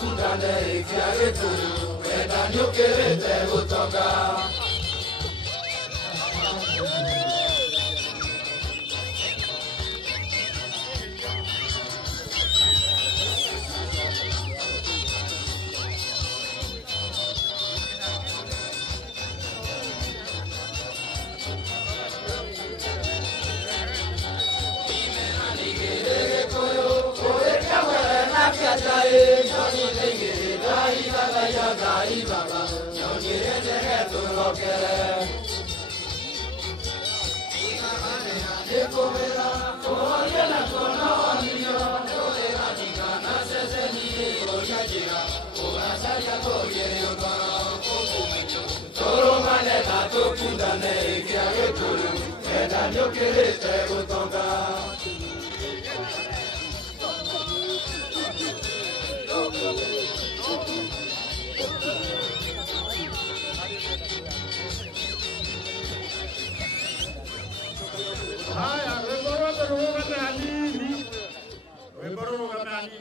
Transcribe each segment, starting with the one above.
tukundane ikiage tu wenda nyukirite gutonga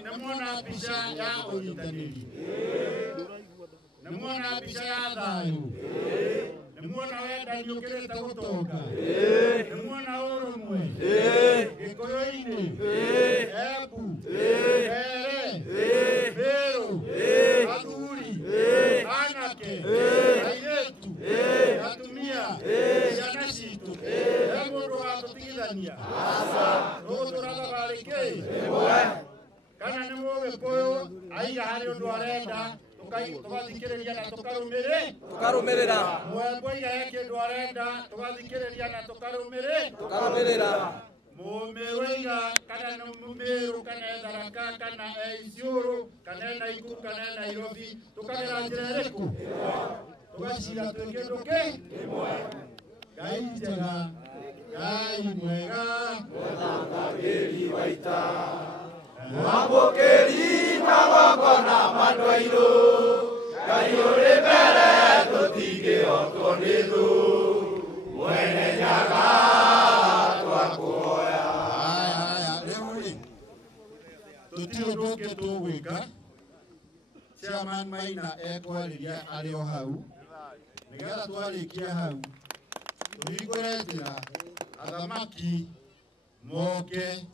Namona pisha ya oyitanili. Namona pisha ya dayu. Namona wenda nyukirita gutonga. Namona oromwe. Gikoyoini. Ebu. Ere. Vero. Aduri. Anake. Airetu. Atumia. Yanashitu. Emudu atutigithania. Rodo ragabarike. Kana nĩ mũgĩkũyũ aiga harĩ ũndũ arenda tũgathikĩrĩria na tũkarũmĩrĩra mwembo aiga he kĩndũ arenda tũgathikĩrĩria na tũkarũmĩrĩra mũmĩrũ aiga kana nĩ mũmĩrũ kana Tharaka kana Isiolo kana Naikuru kana Nairobi tũkagera njĩra ĩrĩkũ tũgacira twĩ kĩndũ kĩmwe Ngai njega Ngai mwega mũthangagĩri waita Mabokeri magogona mandwairo Kayore bere totige okonethu Mwene nyaga twakuhoya Aya leuri Tutio doke tugwika Chairman Maina ekwariria ari o hau Nigetha twarikia hau Tuhingũretĩra athamaki moke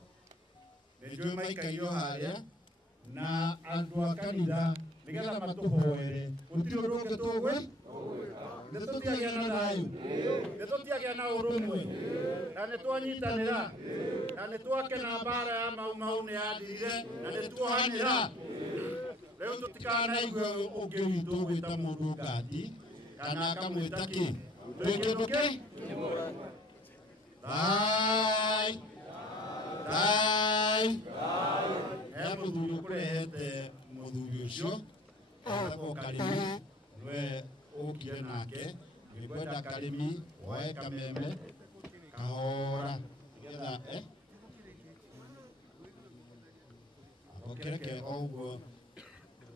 Nĩjũĩ maikairwo harĩa na andũ a kanitha nĩgetha matũhoere gũtirĩ ũndũ ũngĩ tũgwĩka nĩtũtiagĩa na thayũ nĩtũtiagĩa na ũrũmwe na nĩtwanyitanĩra na nĩtwakena mbara ya mau nĩyathirire na nĩtuohanĩra rĩu tũtikanaigue ũngĩ witũ gwĩta mũndũ ngati kana akamwĩta kĩ twĩ kĩndũ kĩ Thai Thai mũthuri ũkũrehete mũthuri ũcio etagwo Karĩmi nĩwe ũkire nake nĩkwenda Karĩmi woe kameme kahora nĩgetha agokereke o ũguo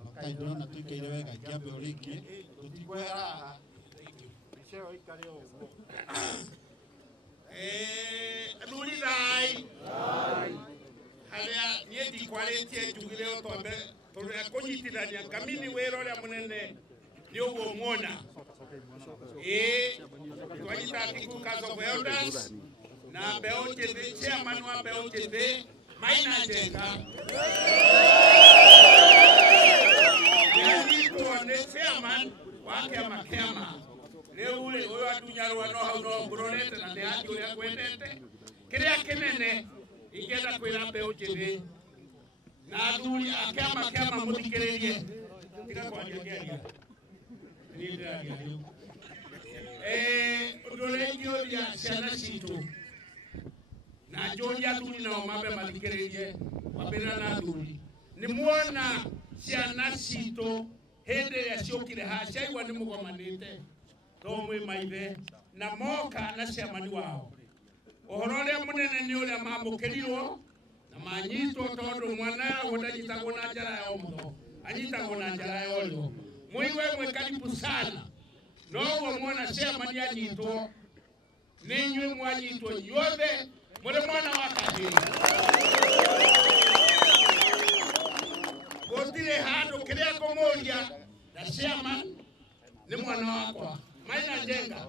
makaindũrona tũikaire wega kĩambe ũrĩngĩ tũtikwera haha iceo ikare ũguo Athuri thai Haria nieti kwaletie njugire otombe Tũrĩa kũnyitithania kamini wĩra ũrĩa mũnene nĩ ũguo muona twanyita Kikuyu Council of Elders na mbeũ njĩthĩ chairman wa mbeũ njĩthĩ Maina Njenga Nĩanyitwo nĩ chairman wa kĩama Rĩu rĩ ũyũ Adunyarwa no hau no ngũrorete na nĩ hati ũrĩa kwendete kĩrĩa kĩnene ingĩenda kwĩra mbeũ njĩthĩ na athuri a kĩama mũthikĩrĩrie tiga kwaria ngĩaria ũndũ ũrĩa ingĩũria ciana citũ na njũria athuri nao mambe mathikĩrĩrie wambĩrĩra na athuri nĩ muona ciana citũ hĩndĩ ĩrĩa ciũkire haha ciaigua nĩ mũgomanĩte to mwĩ maithe na moka na ciamani wao ũhoro ũrĩa mũnene nĩ ũrĩa mamũkĩrirwo na manyitwo tondũ mwana yao ndanyitagwo na njara ya ũmũtho anyitagwo na njara ya ũrĩo mũigue mwe karibu sana no ũguo mwona ciamani anyitwo nĩ inyuĩ mwanyitwo inyuothe mũrĩ mwana wa kahĩĩ gutire hando kiria komoria na chairman ni mwana wakwa Maina Njenga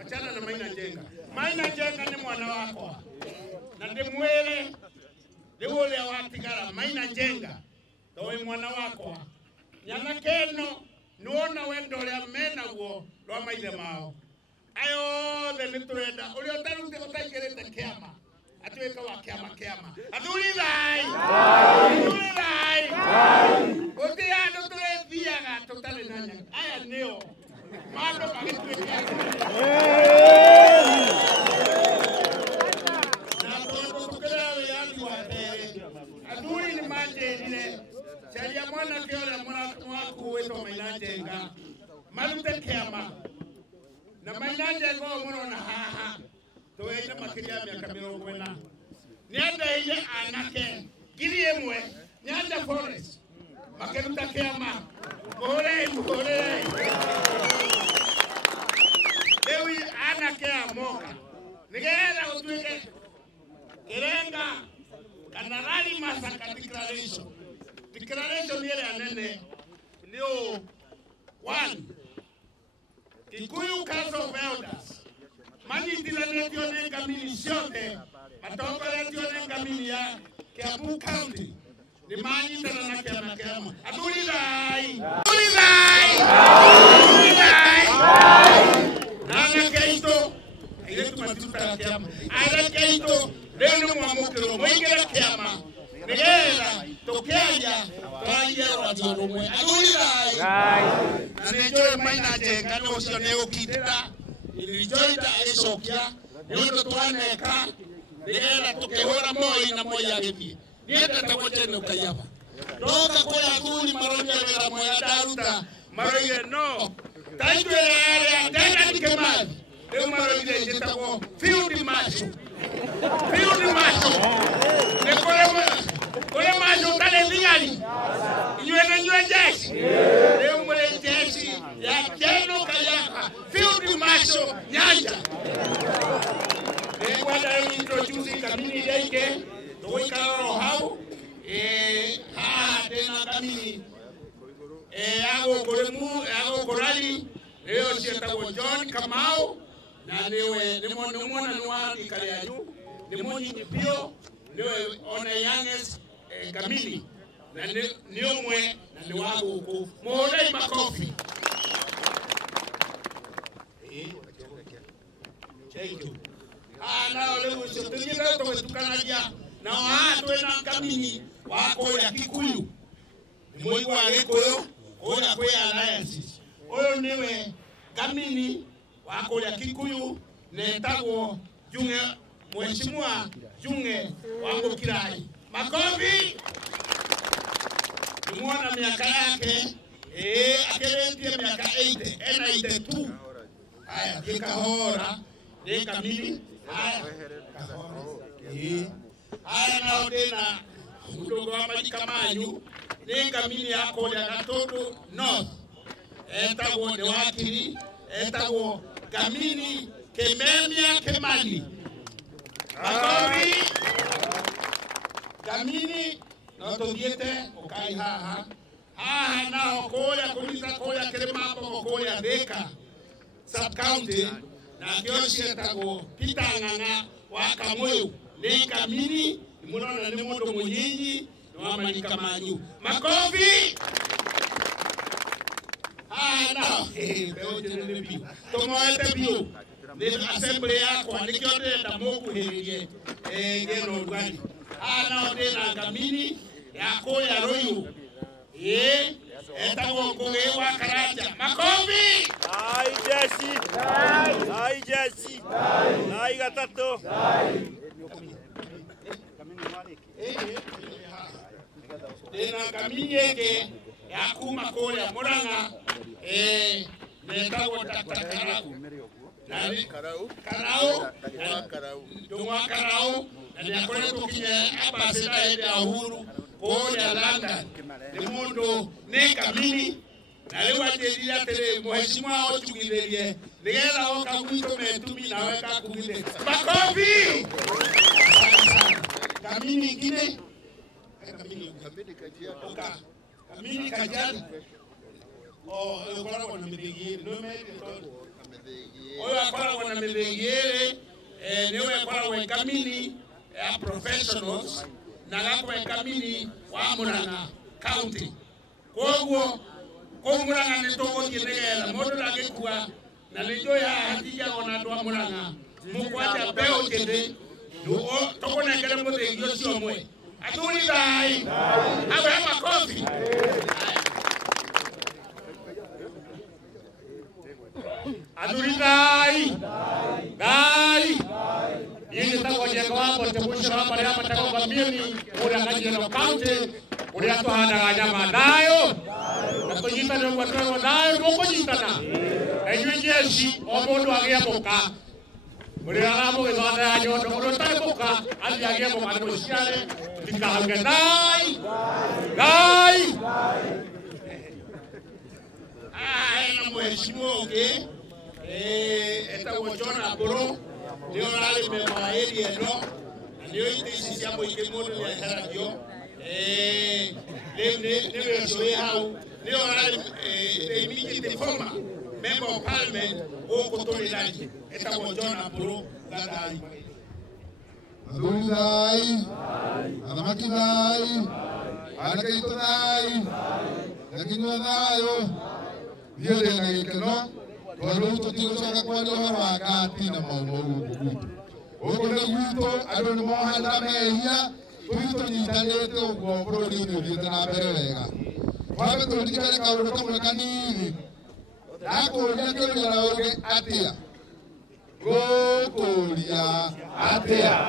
achana na Maina Njenga. Maina Njenga ni mwana wakwa na ndimwele ndiwole watigara Maina Njenga towe mwana wakwa nyana keno nuona wendo ria mena guo rwa maithe mao ayo the niturenda uri otaruti otaigerete kiama atuika wa kiama athuri thai uti andu turethiaga tutari na nyanya aya nio mando magituika na tondu tukirawe yandu wa tere athuri ni manjirire charia mwana kiora mwaku wito Maina Njenga marute kiama na Maina Njenga murona haha toende makiria miaka 40 nienda ile anake giri emwe nyanda forest makeruta kiama ore ewi anake amoka nigera utwike kirenga kanarali masaka declaration ile anene ndio 1 Kikuyu Council of Elders mani tilanetio ne kamini shote atokoletio ne kamini ya Kiambu County ni mani tana na kiama aduli dai nana keito ile tumatuta kiama ala keito leo mwamukiro mwingine kiama negera tokeaja toaja wazoromwe aduli dai nane Maina Njenga no sione okitira ilijoita esokia yondo twaneka negera tokehora moi na moya agithie nienda tamoje no kayaba doka kwa aduli maronya wera moya daruta maroye no taitwele area tena dikemali leo maroye jetako field macho Kole macho kale lingali nywe jeshi leo mwe jeshi ya keno kayaka field macho nyanja kwa da introduce kamini yake toikaro hao tena kamini ago korali leo sietago John Kamau na lewe nimona nwani kaliaju nimoni pio lewe ona youngest kamili na niomwe na niwago huko muhorei makofi thank you na leo tunyira tukanaja na watu na kamini wako ya Kikuyu nimoi wa Gikuyu oya kwa alliances oyo niwe kamini wako ya Kikuyu netagwo Junge Mheshimiwa Junge wangu Kirai makofi muona miaka yake akeretie miaka 82 haya kikahora ni kamili haya haya nao tena mdogo wa Majikamanyu ni kamili yako ya Gatondo North etagwo de wakiri etagwo kamili Kememia Kemali makofi kamili noto diete okai haha na okoya kuliza koya Keremambo okoya Thika sub county na kioshi etago Kitanganga wakamoyo ni kamili munona ni moto munyinyi wa Majikamanyu makofi na beoje ni bio tomoete bio ni assembly yako nikiote ndamoku herie geno rwani na tena kamini yako ya royo etago kogewa karaja makofi ai Jesse ai Gatato tena kamini yake yakuma koya Muranga netago tatakarau nani karau dongwa karau na yakole tokinye abasida ende ahuru koya London ni mundo ne kamini na leo ajedia tele mheshimiwa otugilerie nigera oka mwito metumi na weka kugile makofi kamini ingine kamini kajani okora wana mbegire no me oyo akora wana mbegire newe akora wa kamini professionals na gako kamini wa Murang'a county kogwo Murang'a ni togo nyegera modo lagekua na lejo ya hatija ona ndo Murang'a mukwaja beo kende togo na kere mo de yosi omwe atuni dai aba makofi atuni dai yeye takoje kwa hapo tebusha hapa hapa takoga mimi uri akajeno county uri atohana wanyama dayo na kujita ndio kwa dayo moko jitana eju jeshi obodo agiaboka uri arabo gezana yanyo ndo taboka ali agiaboka ndo siale dikahanga dai na mheshimiwa oge eta wojona bro ndio wale memaeli eno ndio sisi hapo ikimodo ya heradio ndio shoye hao ndio wale immediate former member of parliament o kotoni laji eta wojona bro gadai Adunai Anamakidai Anakaitonai Nakinwanayo Yele na ikeno Waluto tiko chaka kwa leo wakati na maumau. Okole wito adoni mohanda mehia tuito nyitanete ugopro liu liu na berega. Wabe tulidikale karudo kama kanini. Nako nyake la oge atia. Gokolia atia.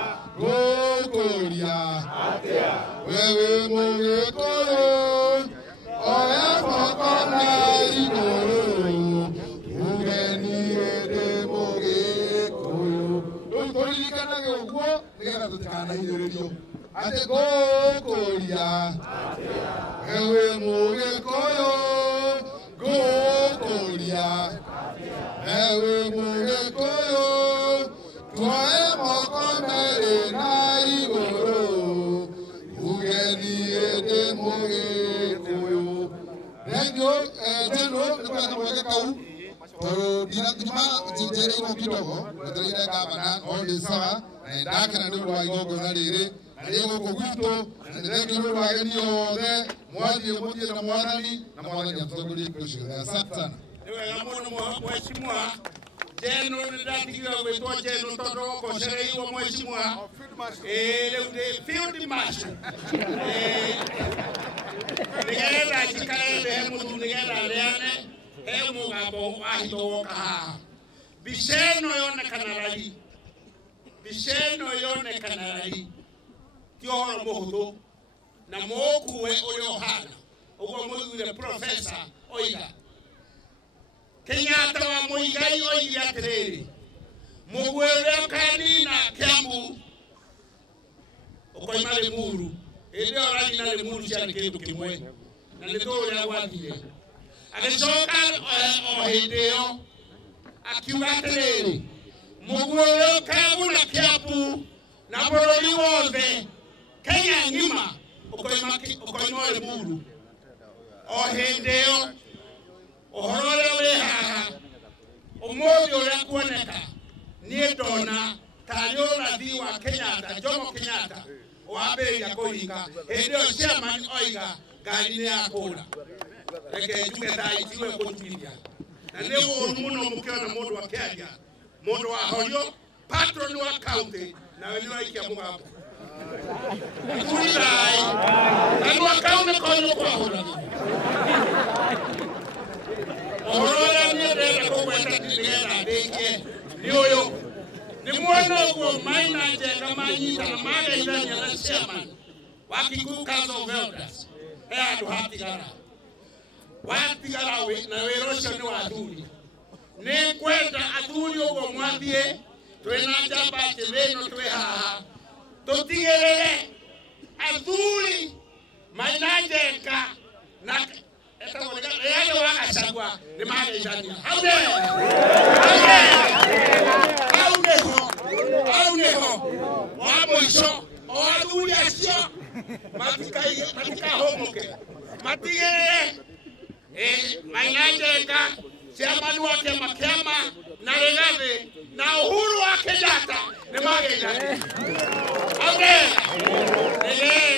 Wewe moye koyo. Oya fokona igoro. Ate gokolia ewe moye koyo gokolia ewe moye koyo twae mokomere na igoro ugeni ede moye koyo rengo jeno kwa kwa kau Pero dina jere ino kidogo ndio gavana all sawa na ndaka na ndio wagogo na lere alego ko wito na ndio wageni ode mwadi na mwanani mtogoli kushika asante sana ewe ngamono mheshimiwa jeno ndatikiwa weto jeno todo ko sere iwo mheshimiwa le field marshal nigera chikale mu nigera leane emu gabo ahito ka bisheno yone kanarali tioro mohudo na moku we oyohana ogo moyure professor oiga Kenyatta wa moigai oiga tere mogwere kanina Kiambu okoimale muru ede orali na le muru chale kedu kimwe na le do ya wadile Adesoka ohideo akiwatere mugwele kabu na Kiambu na boroli wote Kenya ngima okoimole muru ohideo ohorole weha omoyo ya kuoneka nietona taliola diwa Kenyatta Jomo Kenyatta wabe ya koinga edeo chairman oiga galine akola eke juke dai tiwe ko tulia na leo muno mkiona modo wa Kenya modo wa hoyo patron wa county na wewe ikiamuka hapo tulidai na wa county kono kwa hola orola ni dele ko kwenda tigera deke nioyo ni mwana kwa maina je kama nyita na mara ndani ya chairman wa Kikuyu Council of Elders ado hatigara watigara we na werosha ni waduri ne kwenda aduri ogo mwambie twena jamba teleno twe haha totigerere aduri mainajeka na eta wale yale wakachagua ni mali jania auneho waboisho oaduliasio matika homoke matige mainandeka chairman wake Makema na Regathi na Uhuru wa Kenyatta ni mali jania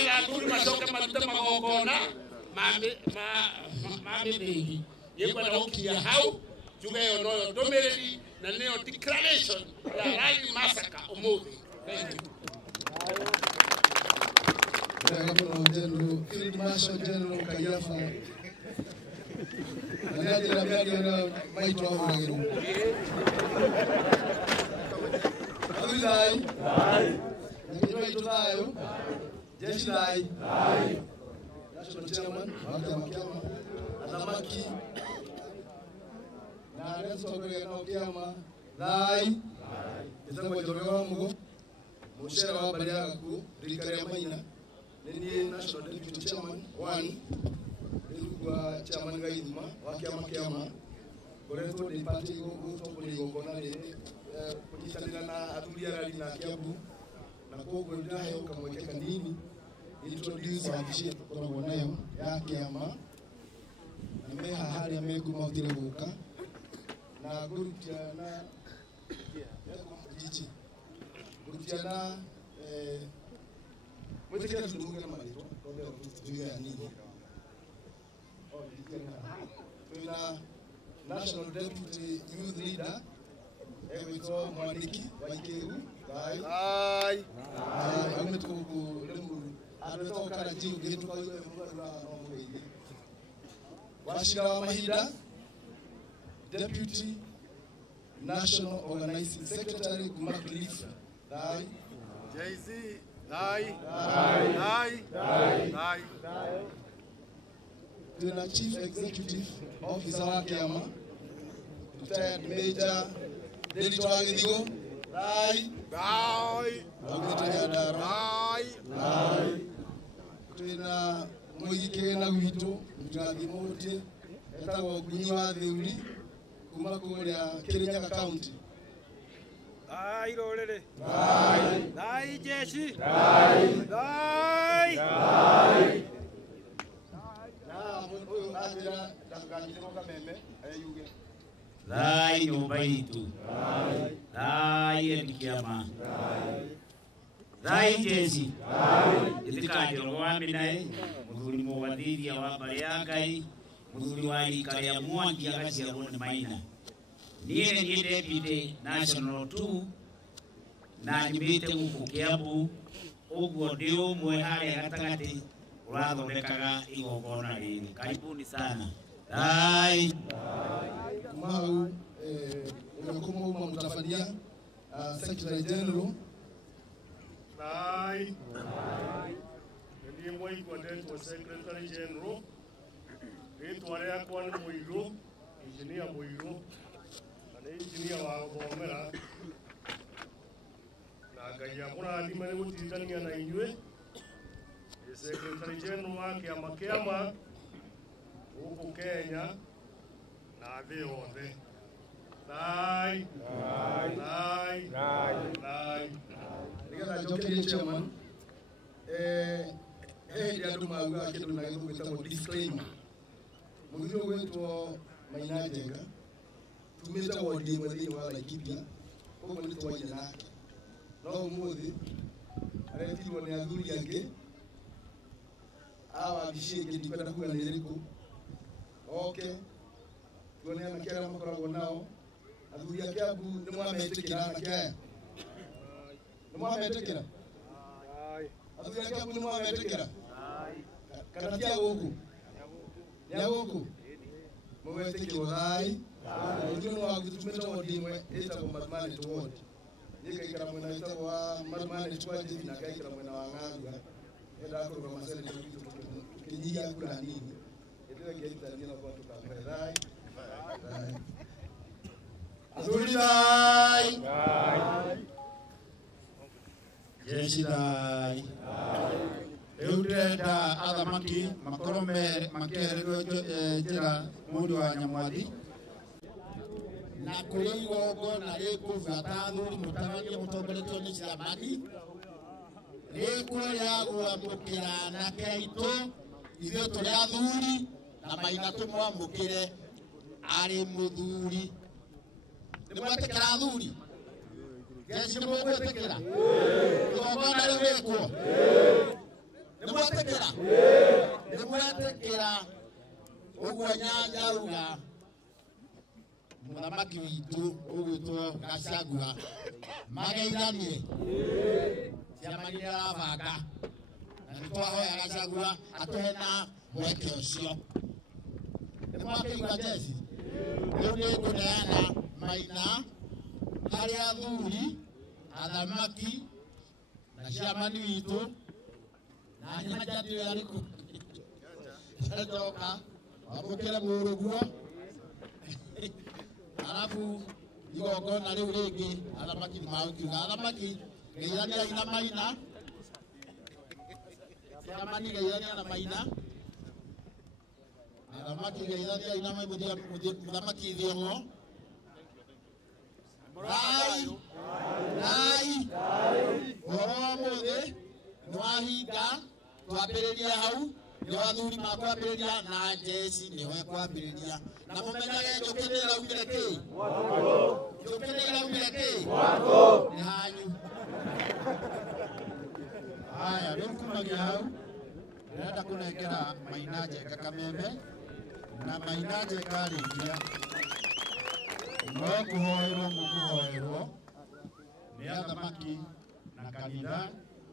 la tuli masoka matema magogona mame behi yekwa na ukia hau juga yono domereri na neo declaration ya rally massacre omuthi. Thank you. General Field Marshal General Kayafa anajira bado maitwa wangu Abdulai ndio itunayo jeshi lai national chairman wa Makema Anamaki na resogea na Makema lai ndio jorewa mugo mushera wa baliaga ku rikare maina ni national deputy chairman 1 kwa chairman gaiduma wa Makema Koreto ni party go to poligo na ni kujishangira na atulia rali na Kiambu na kwa ndio hayo kamwekeka nini introduce wakishi kwa nayo ya Kiama nimeha hali ya megu mautire buka na gurutiana ya kumjichi gurutiana mwetekea tudungu na malito ndio ya nini tuna national deputy youth leader Ewito Mwandiki Waikeru ai ametuku lemuru anatoka kana jiu getu kwa yule mwana na mwezi Washira wa Mahida Deputy National Organizing Secretary Gumaklifa dai JZ dai tuna Chief Executive Officer wa Kiama Retired Major Delito Agidigo dai tuna mwike na wito mtagi mote etago kunyiwa theuri kuma kuria Kirinyaga County rorere jeshi na huyo ajira dakajile kwa meme ayuge Lai nyumba itu. Lai Kiama. Lai jeshi. Itika jorwa minai. Muzuri mwadiri ya wabariagai. Muzuri wa ikaria mwangi ya kasi ya rone maina. Niye ni deputy national 2. Na nimete Kiambu. Ugo ndio mwehari ya gatagati. Urado nekaga igogona hili. Karibuni sana. Lai. Kumau unakumu mtafadia Secretary General Lai ndiye mwai kwa deputy Secretary General etware yakwa ni Muiru engineer Muiru na engineer wa Bomera na gaya mura di mane utitania na inywe Secretary General wake ya Makema huko Kenya na vione Lai nikana joke chairman ndio tumaga kitu na hizo kwa disclaimer muzio wetu Mainajenga tumeta wadi mwezi wa Laikipia kwa mtu wa jana no muzi aretiwa ni adhuri yake awa bishike dipenda kwa niliku okay tuone makera makora nao adhuri yake abu ni mwametekera nakaya ni mwametekera adhuri yake abu ni mwametekera kana tia huku ya huku mwetekero hai ndio wa kutumeta wadimwe eta kwa madmani to ward yeka ikara mwana ita wa madmani twaje na kaikira mwana wa nganga enda kwa masali kijia kula nini ndio kiita ndio kwa tukambai Azuri dai jeshi dai ndirenda athamaki makorwo makĩehererio njĩra mũndũ wa Nyamwathi na kũrĩ igongona rĩkũbuata athuri mũtabania mũtongoretio nĩ ciamani rĩkũrĩa gwamũkĩra anake aitũ ithuĩ tũrĩ athuri na Maina tũmwamũkĩre arĩ mũthuri. Nĩmwetĩkĩra athuri? Jeshi nĩmũgwĩtĩkĩra? Igongona rĩu rĩkwo? Nĩmwetĩkĩra? Nĩmwetĩkĩra ũguo Nyanja auga mũthamaki witũ ũgwĩtwo Gachagua mageithanie ciamani nĩarabanga na nĩtwahoya Gachagua atũhe na mweke ũcio. Nĩmwakĩigua jeshi? Rĩu nĩngũneana Maina harĩ athuri athamaki na ciamani witũ na Nyanja ndiũĩ arĩkũ njoka wamũkĩre mũrũguo alafu igongona rĩu rĩngĩ athamaki nĩmagũkiuga athamaki geithaniai na Maina ciamani geithania na Maina athamaki geithaniai na mũthamaki Thiong'o. Rai ũhoro wa mũthĩ nĩwahinga twambĩrĩria hau nĩ athuri makwambĩrĩria na jeshi nĩho ekwambĩrĩria na mũmenyage njũkĩ nĩĩraumire kĩ? Njũkĩ nĩĩraumire kĩ? Nĩ hanyu. Haya rĩu kumagia hau ndĩrenda kũnengera Maina Njenga kamembe na Maina Njenga arĩkia no kũhoerwo mũkũhoerwo nĩ athamaki na kanitha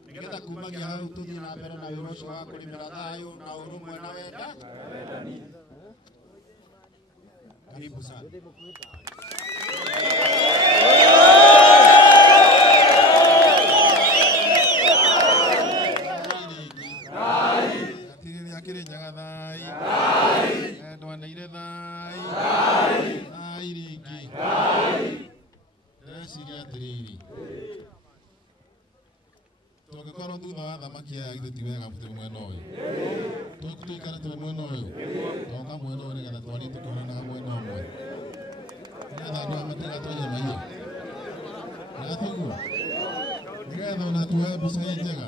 nĩgetha kumagia hau tũthiĩ na mbere na wĩra ũcio wa kũrĩmĩra thayũ na ũrũmwe na wenda. Karibu sana. Akĩrĩ njaga thai ndwanĩire thai thai rĩngĩ ndĩreciria atĩrĩrĩ tũngĩkorwo thutha wa thamaki aya githĩ ti wega tũrĩ mwena ũyũ tũikare tũrĩ mwena ũyũ toka mwena ũyũ nĩgetha twarĩ tũkĩonanaga mwena ũmwe nĩgetha andũ aya matigatonya maiya nĩgatũiguo nĩgetha ona tuoe mbica njega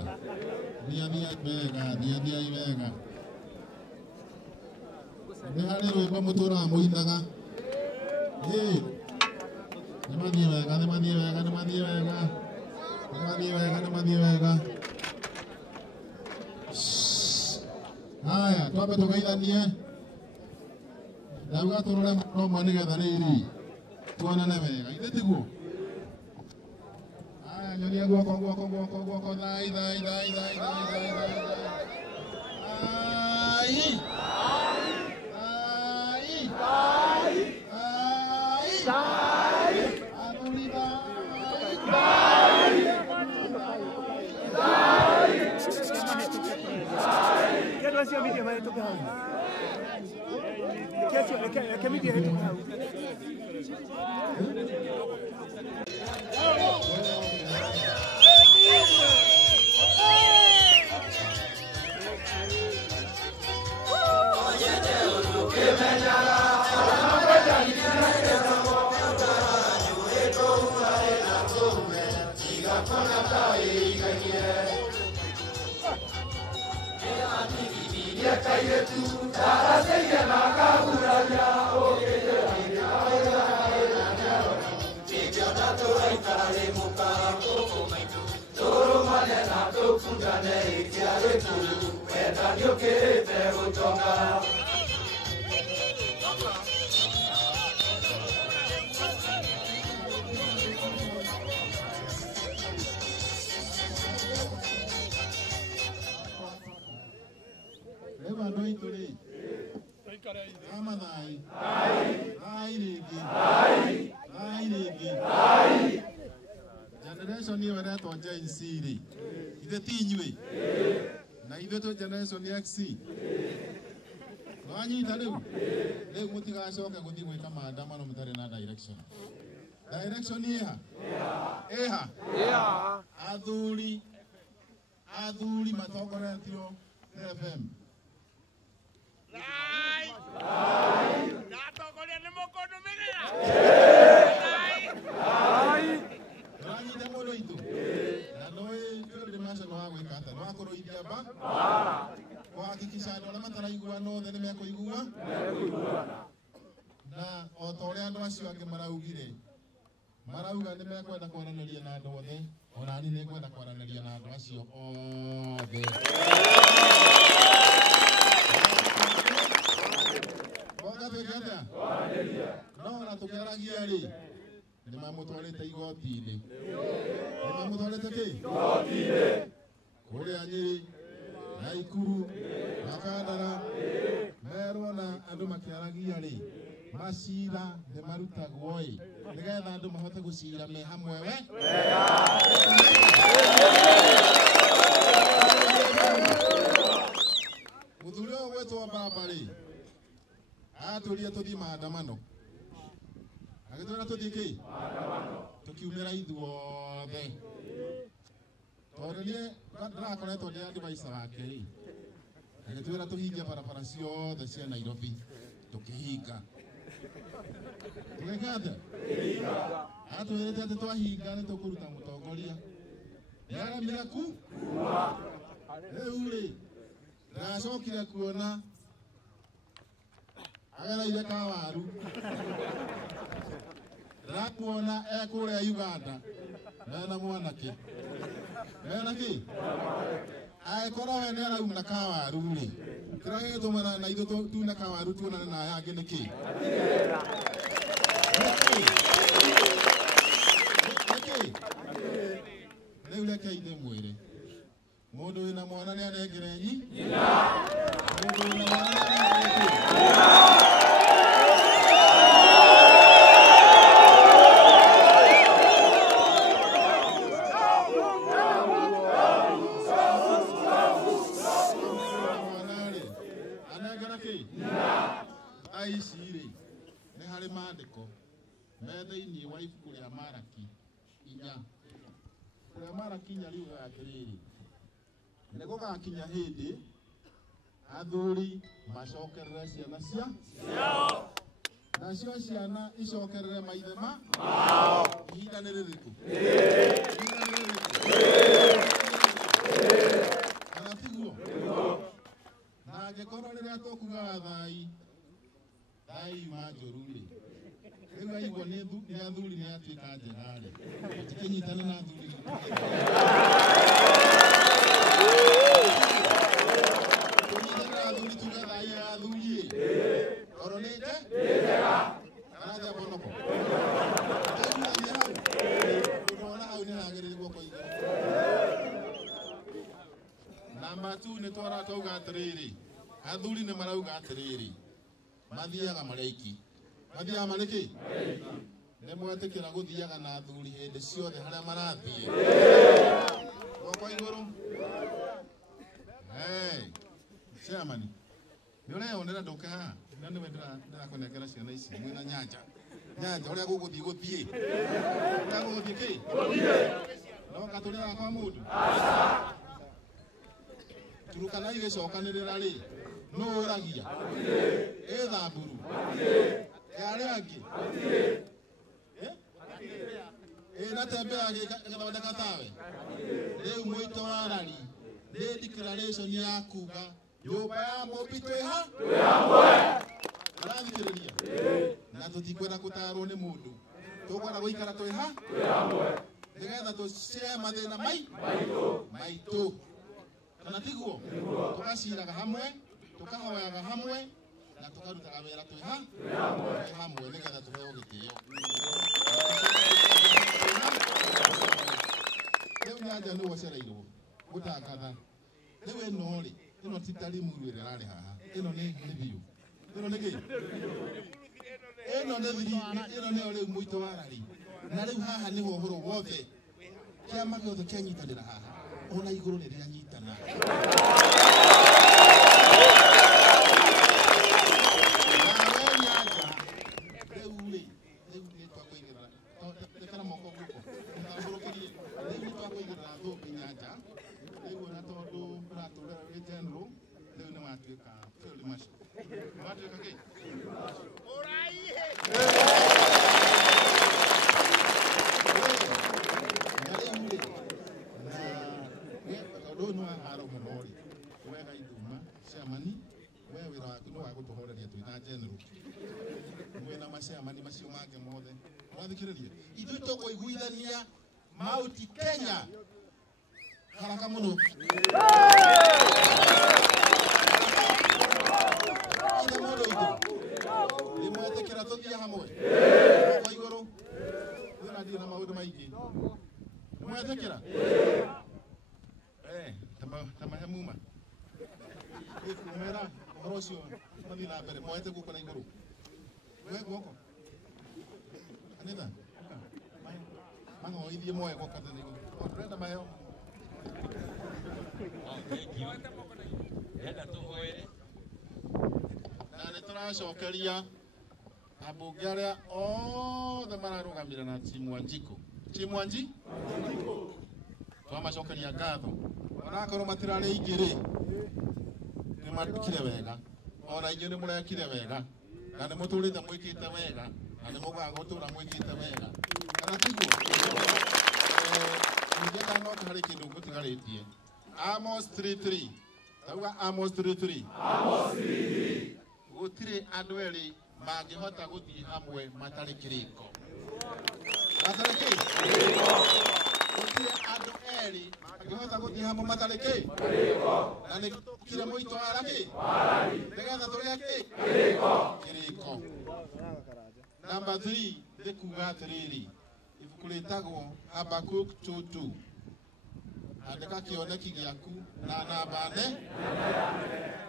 thiathiai wega nĩ harĩ rwĩmbo mũtũraga mũinaga nĩmathiĩ wega nĩmathiĩ wega nĩmathiĩ wega nĩmathiĩ wega. Haya twambe tũgeithanie ndauga tũrore mũno ũmwe nĩgetha rĩrĩ tuonane wega ithe tiguo. Haya nyonia guoko thai generation hiyo inaitwa Gen Z ithe tinywe na ithe to generation X wanyita rĩu mũtigacoke gũthiĩ gwĩka maandamano mũtarĩ na direction iha athuri matongoretio FM. Rai. Natokolia ni mokono menera. Rangi de modo itu. Na noi kero de masa no hawe kata. No akoro idia ba. Kwa hakikisha ndo matara igua no thene me ko igua. Na otore andu acio ange maraugire. Marauga ni me kwenda kwaranaria na andu othe. Ona ni ne kwenda kwaranaria na andu acio othe. Boga begada. No na tukeragia ri. Ni mamutwarite igoti-ini. Ni mamutwarite ki? Igoti-ini. Kuria Nyeri, Naikuru, Makandara, merwo na andu makiaragia ri. Macira ni marutagwo ĩ nigetha andu mahote gucira me hamwe we. Muthuri ũyũ gwĩtwo Mbamba ri atũria tuthii maandamano. Agĩtwĩra tuthii kĩ? Tukiumĩra ithuothe. Tondũ niĩ ndĩrakoretwo ndĩ advisor wake ĩ. Agĩtwĩra tũhinge barabara ciothe cia Nairobi. Tukihinga. Tugekata? Atwĩrĩte atĩ twahinga nĩ tũkũruta mũtongoria. Nĩaramire ku? Rĩu rĩ ndacokire kuona agereire Kawaru. Ndakuona ekũrĩa Uganda mena mwanake. Mena kĩ? Agĩkorwo we nĩarauma Kawaru rĩ kĩrĩa gĩgĩtũmana na ithuĩ tuune Kawaru tuonane na aya angĩ nĩ kĩ? Rĩu rekei ndĩmwĩre mũndũ wĩna mwana nĩanengere nyina. Mũndũ wĩna mwana nĩanengere nyina. Aiciri nĩ harĩ maandĩko me thĩinĩ wa ibuku rĩa Maraki 4. Kũrĩa Maraki 4 riugaga atĩrĩrĩ, nĩ gũgakinya hĩndĩ athuri macokerere ciana ciao, nacio ciana icokerere maithe mao. Ihinda nĩ rĩrĩkũ? Ihinda nĩ rĩrĩkũ? Kana tiguo? Na angĩkorwo rĩrĩa tũkugaga thai majũru rĩ rĩu aigua nĩ athuri nĩ atuĩka njera rĩ tũtikĩnyitana na athuri. Tũnyitane na athuri tuge thai ya athuri ĩ oro nĩ njega arathia bonoko ũrona hau nĩ hagĩrĩire guoko igũrũ. Namba 2 nĩ twara twauga atĩrĩrĩ athuri nĩ marauga atĩrĩrĩ mathiaga marĩki. Mathiaga marĩki? Nĩ mwetĩkĩra gũthiaga na athuri hĩndĩ ciothe harĩa marathiĩ. Guoko igũrũ. Chairman, nĩ ũreyonera ndoka haha na nĩwe ndĩrakũnengera ciana ici mwĩna nyanja. Nyanja ũrĩa gũgũthiĩ gũthiĩ. Ũrĩa gũgũthiĩ kĩ? Noka tũrĩaga kwa mũndũ. Turukana igĩcokanĩrĩra rĩ no ũragia Thamburu arĩa angĩ na Tembea gĩthondeka tawe. Rĩu Mũito wa Rari nĩ declaration ya kuga nyũmba ya Mũmbi twĩ ha? Twĩ hamwe. Ũrathikĩrĩria? Na tũtikwenda gũtarwo nĩ mũndũ. Tũkwenda gũikara twĩ ha? Twĩ hamwe. Nĩgetha tũcire mathĩna maitũ. Kana tiguo? Tũgaciraga hamwe, tũkahoyaga hamwe na tũkarutaga wĩra twĩ ha? Twĩ hamwe nĩgetha tũheo gĩtĩo. Rĩu Nyanja nĩ wocereirwo gũtangatha. Rĩu ĩno rĩ, ĩno ti ta Limuru ĩrĩa ĩrarĩ haha. Ĩno nĩ biũ. Ĩno nĩ kĩ? Ĩno nĩyo rĩu Mũito wa Rari. Na rĩu haha nĩho ũhoro wothe kĩama gĩothe kĩanyitanĩra haha. Ona igũrũ nĩ rĩanyitana. General macema ni macio mange mothe mwathikiririe ithu tukuiguithania Mount Kenya haraka muno ina modo ithu nimwetekera tuthia hamwe kwa iguru wina ndio na maundu maingi nimwetekera tama hemuma kumera rosio madina bere moete ku kana iguru we goko anita mango idie moe ko kada nigo renda mayo enda tuhoere na nituracokeria abunge aria othe mararugamira na Chimwanji twamacokeria ngatho onakorwo matirarĩ ingĩ-rĩ nĩ makire wega ona inyuĩ nĩ mũrekire wega na nĩ mũtũrĩte mwĩkĩte wega na nĩ mũgaga gũtũra mwĩkĩte wega kana tiguo ningĩ ndanoka harĩ kĩndũ ngũtigarĩtie Amos 3:3 tauga Amos 3:3 gũtirĩ andũ erĩ mangĩhota gũthiĩ hamwe matarĩ kĩrĩko matarĩ kĩrĩko gũtirĩ andũ erĩ mangĩhota gũthiĩ hamwe matarĩ kĩrĩko na nĩ kire mũito araki nĩgetha tũrĩa kĩrĩko Number 3 ndĩkuga atĩrĩrĩ ibuku rĩtagwo Habakkuk 2:2 andĩka kĩoneki gĩaku na namba 4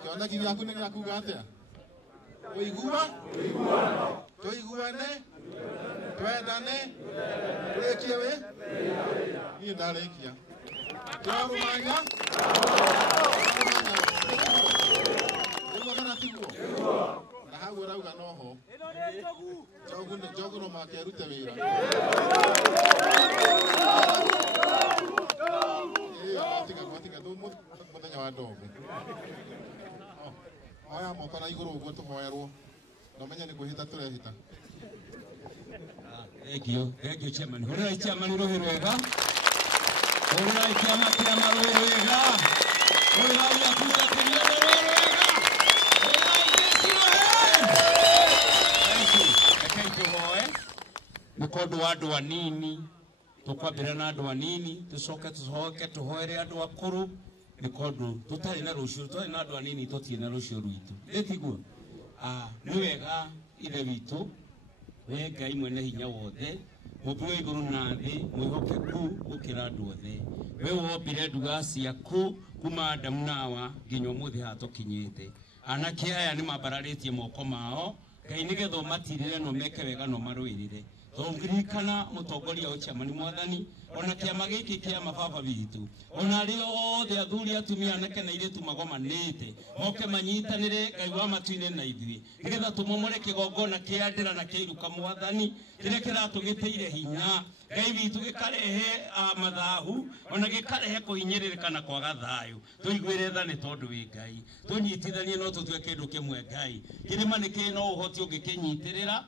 kĩoneki gĩaku nĩ gĩakuga atĩa tuiguane twendane tũrĩkie wĩ niĩ ndarĩkia twarũmanya kana tiguo na hau ũrauga noho njogu no makerute wĩra tiga mũthenya wa ndogo oya moko na igũrũ ũguo tũhoerwo na ũmenye nĩ kwĩhĩta tũrehĩta Thank you chairman. Hũrai chairman rũhĩ rwega. Hũrai kĩama kĩama rũhĩ rwega. Hũrai atungatĩri othe rũhĩ rwega. Hũrai jeshi rũhĩ. Thank you. Rekei tũhoe. Nĩ kũndũ wa andũ anini. Tũkwambĩra na andũ anini. Tũcoke tũhoere andũ akũrũ. Nĩ kũndũ tũtarĩ na rũciũ. Tũtarĩ na andũ anini tũtirĩ na rũciũ rwitũ. Ndĩtiguo. Nĩ wega ithe witũ. We Ngai mwene hinya wothe mũmbi wa igũrũ na thĩ mwĩhokeku gũkĩra andũ othe we wombire nduga ciaku kuma Adamu na Hawa nginya ũmũthĩ haha tũkinyĩte anake aya nĩ mambararĩtie moko mao Ngai nĩgetha ũmatirĩre no meke wega no marũĩrĩre tũngĩririkana mũtongoria wa chairman Mwathani ona kĩama gĩkĩ kĩa mababa witũ ona arĩ othe athuri atumia anake na airĩtu magomanĩte moke manyitanĩre Ngai wa matu-inĩ na ithuĩ nĩgetha tũmomore kĩgongona kĩa ndĩra na kĩa iruka Mwathani kĩrĩa kĩratũgĩteire hinya Ngai witũ gĩkarehe mathahu ona gĩkarehe kũhinyĩrĩrĩka na kwaga thayũ tũiguĩre tha nĩ tondũ wĩ Ngai tũnyitithanie no tũtue kĩndũ kĩmwe Ngai kĩrĩma nĩ kĩ no ũhoti ũngĩkĩnyitĩrĩra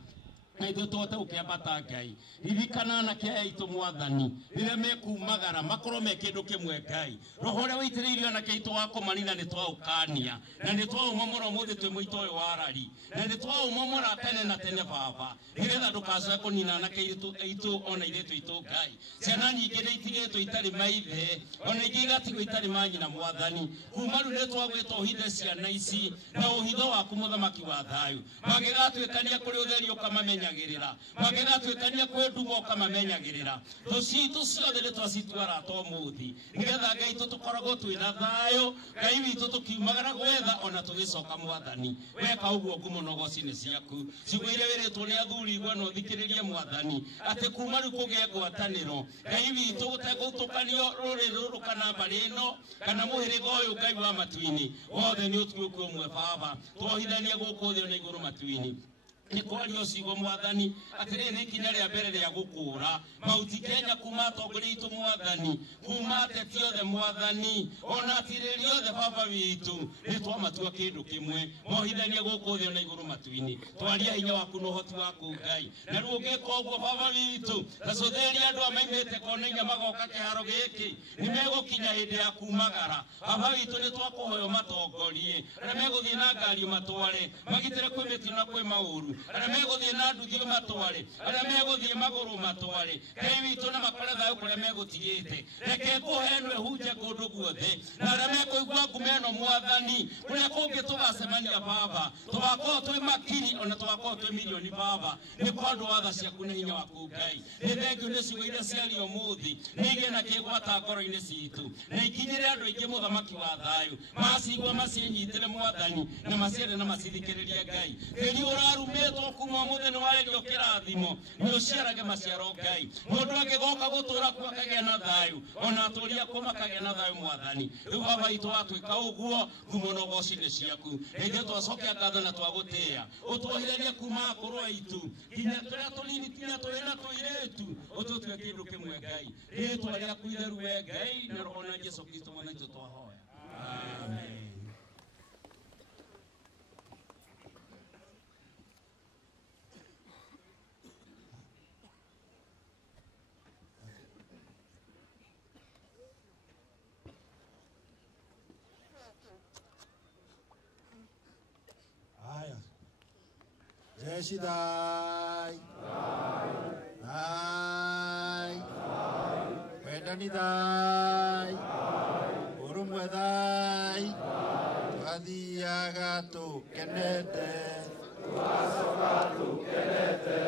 na ithuĩ tũhote gũkĩambata Ngai ririkana anake aya aitũ Mwathani rĩrĩa mekumagara makorwo me kĩndũ kĩmwe Ngai roho ũrĩa wĩitĩrĩirio anake aitũ wa kũmanina nĩ twaũkania na nĩ twaũmomora ũmũthĩ twĩ mũito ũyũ wa rari na nĩ twaũmomora tene na tene baba nĩgetha ndũkacoke kũnina anake aitũ ona airĩtu aitũ Ngai ciana nyingĩ nĩ itigĩtwo itarĩ maithe ona ingĩ igatigwo itarĩ manyina Mwathani kuma rĩu nĩ twagwĩtwo ũhithe ciana ici na ũhitho waku mũthamaki wa thayũ mangĩgatuĩkania kũrĩ ũtheri ũkamamenya magĩgatuĩkania kwĩnduma ũkamamenyagĩrĩra tũcitũ ciothe nĩ twacitwara mũthĩ nĩgetha Ngai tũkoragwo twĩna thayũ Ngai witũ tũkiumagara gwetha ona tũgĩcoka Mwathani weka ũguo ngumo na ũgoci-inĩ ciaku cigũire wĩrĩtwo nĩ athuri igua na ũthikĩrĩrie Mwathani atĩ kuma rĩu kũgĩe ngwatanĩro Ngai witũ gũtegũtũkanio rũrĩrĩ rũrũ kana mbarĩ ĩno kana mũhĩrĩga ũyũ Ngai wa matu-inĩ wothe nĩ ũtuĩku ũmwe baba twohithanie gũkũ thĩ na igũrũ matu-inĩ nĩ kwario ciugo Mwathani atĩrĩ nĩ ikinya rĩa mbere rĩa gũkũra Mount Kenya kuma atongoria aitũ Mwathani kuma ateti othe Mwathani ona atirĩri othe baba witũ nĩ twamatua kĩndũ kĩmwe mohithanie gũkũ thĩ na igũrũ matu-inĩ twaria hinya waku na ũhoti waku Ngai na rĩu ũngĩka ũguo baba witũ ta cũthĩrĩria andũ a maimĩte Koneinya magoka kĩharo gĩkĩ nĩ megũkinya hĩndĩ ya kumagara baba witũ nĩ twakũhoyo matongorie arĩa megũthiĩ na ngari matware magitĩre kwĩ mĩtino na kwĩ maũru aria meguthie na nduthio matware aria meguthie maguru matware Ngai witũ na makore thayo kuria megutigite reke kuhenwe huje kundu guothe na aria mekuigua ngumeno mwathani kuria kungi tugacemania baba tugakorwo twi makiri ona tugakorwo twi milioni baba ni kwandu watha ciaku ni hinya waku Ngai ni thengio ni ciugo iria ciario muthi nige na kigwata ngoro-ini citu na ikinyire andu aingi muthamaki wa thayo macigwa macinyitire mwathani na maciere na macithikiririe Ngai thiri urarumitwo kuma muthenya warerio kirathimo ni uciarage maciaro Ngai mundu angigoka gutura ku akagia na thayo ona aturia kuma akagia na thayo mwathani riu baba itu atwika uguo ngumo no goci-ini ciaku ithe twacokia ngatho na twagutia utwohirerie kuma akuru aitu nginya turia tunini tinya twina tuiretu ututue kindu kimwe Ngai ritwa riaku itheru we Ngai na roho na Jesu Kristo mwana itu twahoya amen. Haya. Jeshi dai. Dai. Wendani dai. Urumwe dai. Tuathiaga tukenete. Tugacoka tukenete.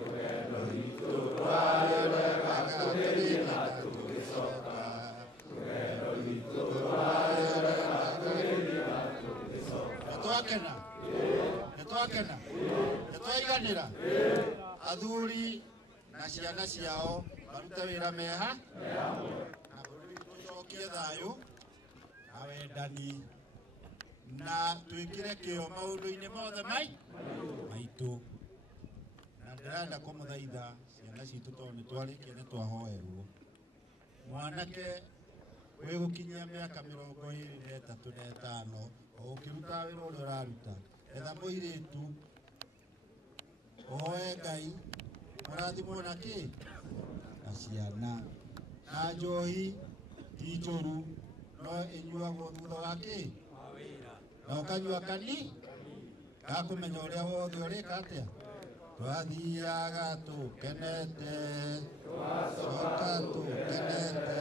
Rũgendo rwitũ rwarĩrega tũgĩthiĩ tũgĩcoka. Rũgendo rwitũ rwarĩrega tũgĩthiĩ tũgĩcoka. Nĩtwakena. Nĩtwakena. Nĩtwaiganĩra. Athuri na ciana ciao barute wĩra meha na bũrũri tũcokie thayũ na wendani na twĩkĩre kĩo maũndũ-inĩ mothe maitũ na ndĩrenda kũmũthaitha ciana citũ tondũ nĩtwarĩkia nĩtwahoerwo mwanake wĩgũkinyia mĩaka 23 na 5 o ũkĩruta wĩra ũrĩa ũraruta etha mũirĩtu ũhoe Ngai mũrathimwo na kĩ na ciana na njohi ti njũru no ĩnyuagwo thutha wa kĩ na ũkanyua kani gakũmenya ũrĩa wothe ũrĩka atĩa twathiaga tũkenete tũgacoka tũkenete